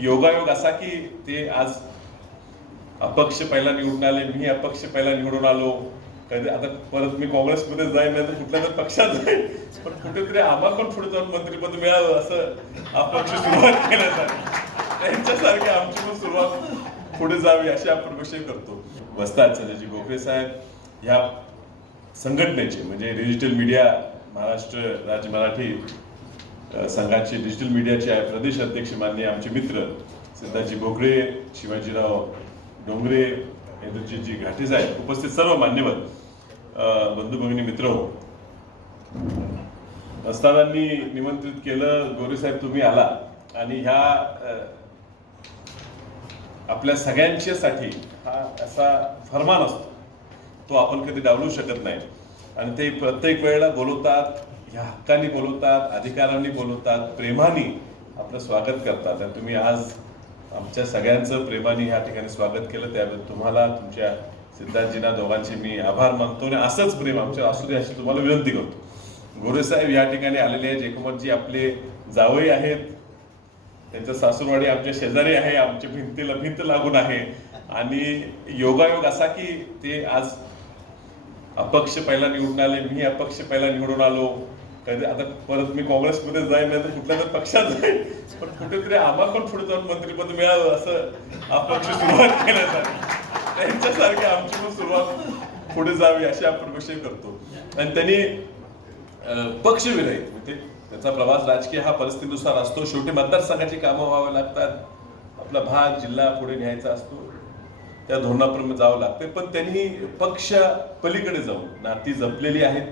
योगायोग असा की ते आज अपक्ष पहिला निवडून आले, मी अपक्ष पहिला निवडून आलो. कधी आता परत मी काँग्रेसमध्ये जाईन नाही तर कुठल्या तरी पक्षात जाईन, पण कुठेतरी आम्हाला पण पुढे जाऊन मंत्रिपद मिळावं असं अपक्ष सुरुवात केल्यासारखी त्यांच्यासारखी आमची पण सुरुवात पुढे जावी अशी आपण विषय करतो. वस्ताद संजय गोखले साहेब ह्या संघटनेचे म्हणजे डिजिटल मीडिया महाराष्ट्र राज्य मराठी संघाचे डिजिटल मीडियाचे प्रदेश अध्यक्ष माननीय आमचे मित्र सिद्धाजी भोकळे, शिवाजीराव डोंगरे, इंद्रजितजी घाटे साहेब, उपस्थित सर्व मान्यवर बंधू भगिनी मित्र हो. वस्तादांनी निमंत्रित केलं, गोरे साहेब तुम्ही आला आणि ह्या आपल्या सगळ्यांच्यासाठी हा असा फरमान असतो, तो आपण कधी डावलू शकत नाही. आणि ते प्रत्येक वेळेला बोलवतात, ह्या हक्काने बोलवतात, अधिकारांनी बोलवतात, प्रेमाने आपलं स्वागत करतात. आणि तुम्ही आज आमच्या सगळ्यांचं प्रेमाने ह्या ठिकाणी स्वागत केलं, त्याबद्दल तुम्हाला तुमच्या सिद्धार्थजींना दोघांचे मी आभार मानतो. आणि असंच प्रेम आमच्या असू दे अशी तुम्हाला विनंती करतो. गोरे साहेब या ठिकाणी आलेले आहेत, एकमतजी आपले जावई आहेत, त्यांचं सासूरवाडी आमच्या शेजारी आहे, आमच्या भिंतीला भिंत लागून आहे. आणि योगायोग असा की ते आज अपक्ष पहिला निवडून आले, मी अपक्ष पहिला निवडून आलो. कधी आता परत मी काँग्रेसमध्ये जाईन नाही तर कुठल्या तरी पक्षात जाईन, पण कुठेतरी आम्हाला पण पुढे जाऊन मंत्रिपद मिळावं असं अपक्ष सुरुवात केल्यासारखी त्यांच्यासारखी आमची पण सुरुवात पुढे जावी अशी आपण विषय करतो. आणि त्यांनी पक्षविरहित म्हणजे त्याचा प्रवास राजकीय हा परिस्थितीनुसार असतो. शेवटी मतदारसंघाची कामं व्हावी लागतात, आपला भाग जिल्हा पुढे न्यायचा असतो, त्या धोरणाप्रमाणे जावं लागते. पण त्यांनी पक्ष पलीकडे जाऊन नाती जपलेली आहेत,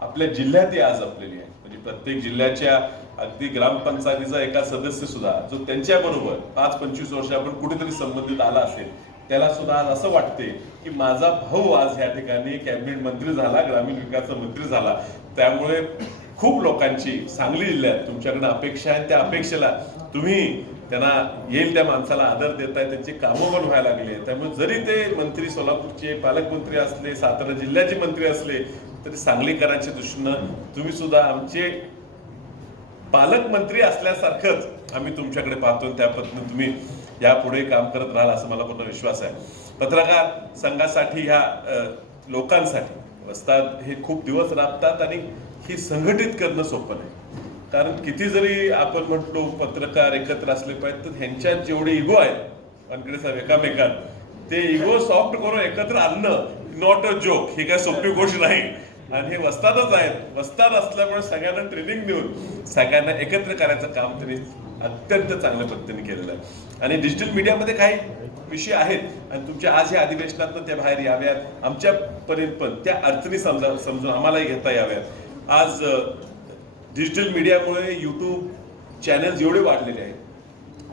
आपल्या जिल्ह्यातही आज जपलेली आहे. म्हणजे प्रत्येक जिल्ह्याच्या अगदी ग्रामपंचायतीचा एका सदस्य सुद्धा जो त्यांच्याबरोबर 5-25 वर्ष आपण कुठेतरी संबंधित आला असेल, त्याला सुद्धा आज असं वाटते की माझा भाऊ आज या ठिकाणी कॅबिनेट मंत्री झाला, ग्रामीण विकास मंत्री झाला. त्यामुळे खूप लोकांची सांगली जिल्ह्यात तुमच्याकडे अपेक्षा आहे, त्या अपेक्षेला तुम्ही त्यांना येईल त्या माणसाला आदर देताय, त्यांची कामं पण व्हायला लागली आहे. त्यामुळे जरी ते मंत्री सोलापूरचे पालकमंत्री असले, सातारा जिल्ह्याचे मंत्री असले, तरी सांगलीकरांच्या दृष्टीनं तुम्ही सुद्धा आमचे पालकमंत्री असल्यासारखंच आम्ही तुमच्याकडे पाहतो. त्या पद्धतीने तुम्ही यापुढे काम करत राहाल असं मला पूर्ण विश्वास आहे. पत्रकार संघासाठी ह्या लोकांसाठी वस्ताद हे खूप दिवस राबतात आणि ही संघटित करणं सोपं नाही. कारण किती जरी आपण म्हटलो पत्रकार एकत्र असले पाहिजे, तर ह्यांच्यात जेवढे इगो आहेत वानखेडे साहेब एकामेकात, ते इगो सॉफ्ट करून एकत्र आणणं नॉट अ जोक, ही काय सोपी गोष्ट नाही. आणि हे वस्तादच आहेत. वस्ताद असल्यामुळे सगळ्यांना ट्रेनिंग देऊन सगळ्यांना एकत्र करायचं काम त्यांनी अत्यंत चांगल्या पद्धतीने केलेलं आहे. आणि डिजिटल मीडियामध्ये काही विषय आहेत आणि तुमच्या आज या अधिवेशनातून त्या बाहेर याव्यात, आमच्यापर्यंत पण त्या अडचणी समजून आम्हालाही घेता याव्यात. आज डिजिटल मीडियामुळे यूट्यूब चॅनल्स एवढे वाढलेले आहेत,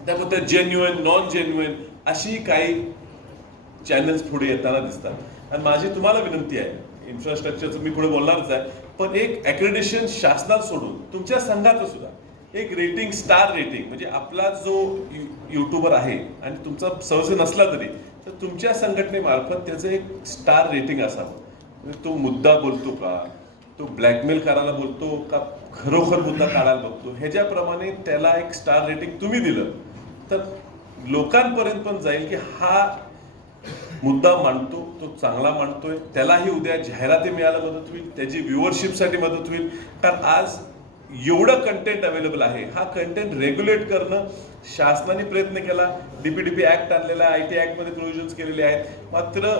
त्याबद्दल जेन्युइन नॉन जेन्युइन अशी काही चॅनल्स पुढे येताना दिसतात. आणि माझी तुम्हाला विनंती आहे, इन्फ्रास्ट्रक्चरचं मी पुढे बोलणारच आहे, पण एक ॲक्रेडिशन शासनात सोडून तुमच्या संघाचं सुद्धा एक रेटिंग, स्टार रेटिंग, म्हणजे आपला जो यूट्यूबर आहे आणि तुमचा सदस्य नसला तरी तर तुमच्या संघटनेमार्फत त्याचं एक स्टार रेटिंग असावं. म्हणजे तो मुद्दा बोलतो का, तो ब्लॅकमेल करायला बोलतो का, खरोखर मुद्दा काढायला बघतो, ह्याच्याप्रमाणे त्याला एक स्टार रेटिंग तुम्ही दिलं तर लोकांपर्यंत पण जाईल की हा मुद्दा मांडतो, तो चांगला मांडतोय, त्यालाही उद्या जाहिराती मिळायला मदत होईल, त्याची व्ह्युअरशिपसाठी मदत होईल. कारण आज एवढं कंटेंट अवेलेबल आहे, हा कंटेंट रेग्युलेट करणं शासनाने प्रयत्न केला, डीपीडीपी ऍक्ट आणलेला, IT ऍक्टमध्ये प्रोव्हिजन्स केलेले आहेत. मात्र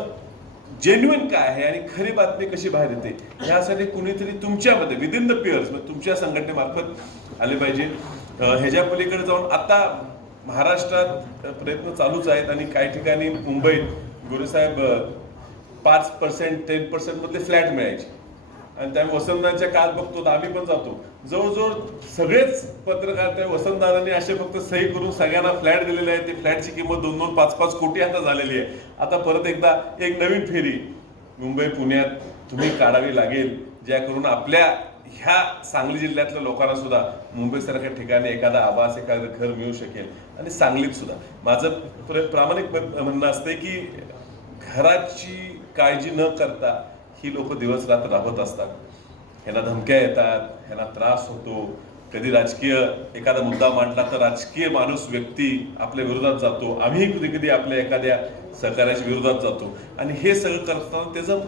जेन्युइन काय आहे आणि खरी बातमी कशी बाहेर येते यासाठी कुणीतरी तुमच्यामध्ये विदिन द पिअर्स तुमच्या संघटनेमार्फत आले पाहिजे. ह्याच्या पलीकडे जाऊन आता महाराष्ट्रात प्रयत्न चालूच आहेत आणि काही ठिकाणी मुंबईत गोरेसाहेब 5% 10% मधले फ्लॅट मिळायचे. आणि त्यामुळे वसंतदादांच्या काळात बघतो, आम्ही पण जातो, जवळजवळ सगळेच पत्रकार त्या वसंतदादांनी असे फक्त सही करून सगळ्यांना फ्लॅट दिलेले आहे. ते फ्लॅटची किंमत 2-2, 5-5 कोटी आता झालेली आहे. आता परत एकदा एक नवीन फेरी मुंबई पुण्यात तुम्ही काढावी लागेल, ज्या करून आपल्या ह्या सांगली जिल्ह्यातल्या लोकांना सुद्धा मुंबईसारख्या ठिकाणी एखादा आवास, एखादं घर मिळू शकेल. आणि सांगलीत सुद्धा माझं प्रामाणिक म्हणणं असते की घराची काळजी न करता ही लोक दिवस रात्र राबत असतात. ह्यांना धमक्या येतात, ह्यांना त्रास होतो, कधी राजकीय एखादा मुद्दा मांडला तर राजकीय माणूस व्यक्ती आपल्या विरोधात जातो, आम्ही कधी कधी आपल्या एखाद्या सहकार्याच्या विरोधात जातो. आणि हे सगळं करताना त्याचं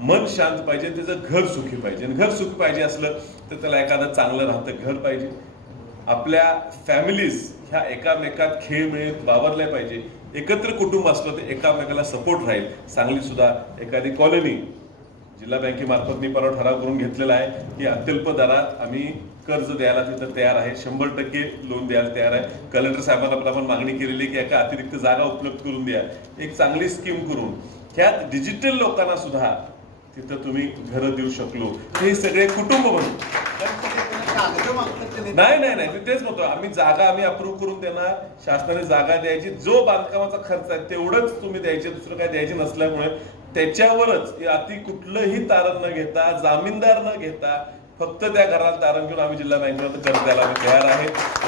मन शांत पाहिजे, त्याचं घर सुखी पाहिजे. आणि घर सुखी पाहिजे असलं तर त्याला एखादं चांगलं राहतं घर पाहिजे. आपल्या फॅमिलीज ह्या एकामेकात खेळ मिळत वावरल्या पाहिजे. एकत्र कुटुंब असलं तर एकामेकाला सपोर्ट राहील. सांगली सुद्धा एखादी कॉलनी जिल्हा बँकेमार्फत मी परवा ठराव करून घेतलेला आहे की अत्यल्प दरात आम्ही कर्ज द्यायला तिथं तयार आहे, 100% लोन द्यायला तयार आहे. कलेक्टर साहेबांना पण आपण मागणी केलेली की एका अतिरिक्त जागा उपलब्ध करून द्या, एक चांगली स्कीम करून ह्यात डिजिटल लोकांना सुद्धा तिथं तुम्ही घरं देऊ शकलो. हे सगळे कुटुंब बनून नाही नाही नाही तेच म्हणतो आम्ही जागा अप्रूव्ह करून देणार. शासनाने जागा द्यायची, जो बांधकामाचा खर्च आहे तेवढंच तुम्ही द्यायचे, दुसरं काय द्यायचे नसल्यामुळे त्याच्यावरच अति कुठलंही तारण न घेता, जामीनदार न घेता फक्त त्या घराला तारण घेऊन आम्ही जिल्हा बँकेमध्ये कर्ज द्यायला आम्ही तयार आहे.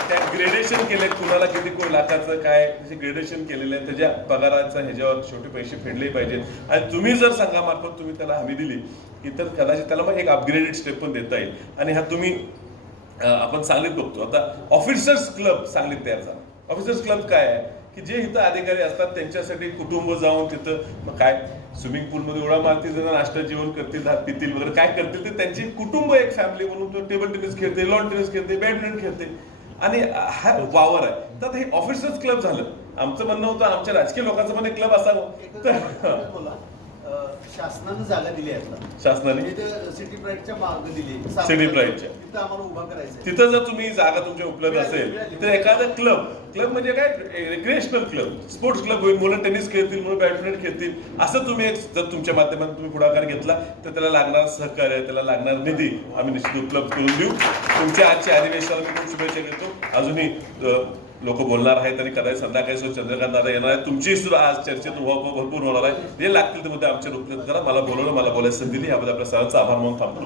त्या ग्रेडेशन केले, कुणाला किती कोण लाखाचं काय ग्रेडेशन केलेलं आहे, त्याच्या पगाराचा ह्याच्यावर छोटे पैसे फेडले पाहिजेत. आणि तुम्ही जर संघामार्फत तुम्ही त्याला हमी दिली की तर कदाचित त्याला मग एक अपग्रेडेड स्टेप पण देता येईल. आणि हा तुम्ही आपण सांगलीत बघतो आता ऑफिसर्स क्लब सांगलीत तयार झाला. ऑफिसर्स क्लब काय आहे की जे इथं अधिकारी असतात त्यांच्यासाठी कुटुंब जाऊन तिथं मग काय स्विमिंग पूलमध्ये उड्या मारतील, जण नाश्ता जेवण करतील, हात पितील वगैरे काय करतील ते त्यांची कुटुंब एक फॅमिली म्हणून तो टेबल टेनिस खेळते, लॉन टेनिस खेळते, बॅडमिंटन खेळते. आणि हा वावर आहे. तर हे ऑफिसर्स क्लब झालं. आमचं म्हणणं होतं आमच्या राजकीय लोकांचं पण एक क्लब असावं. तर शासनानं जागा दिली आहे, शासनाने सिटी प्राईडच्या मार्ग दिली, सिटी प्राईडच्या तिथं आम्हाला उभा करायचं. तिथं जर तुम्ही जागा तुमच्या उपलब्ध असेल तर एखादा क्लब म्हणजे काय रिक्रिएशनल क्लब, स्पोर्ट्स क्लब होईल. मुलं टेनिस खेळतील, मुलं बॅडमिंटन खेळतील. असं तुम्ही एक जर तुमच्या माध्यमातून तुम्ही पुढाकार घेतला तर त्याला लागणार सहकार्य, त्याला लागणार निधी आम्ही निश्चित उपलब्ध करून देऊ. तुमच्या आजच्या अधिवेशनाला मी खूप शुभेच्छा देतो. अजूनही लोक बोलणार आहेत आणि कदाचित संध्याकाळी चंद्रकांत दादा येणार आहे. तुमची सुद्धा आज चर्चेतून भरपूर होणार आहे. जे लागतील ते मुद्दे आमच्या उपलब्ध करा. मला बोलवलं, मला बोलायला संधी दिली, याबद्दल आपल्या सर्वांचा आभार मानून थांबतो.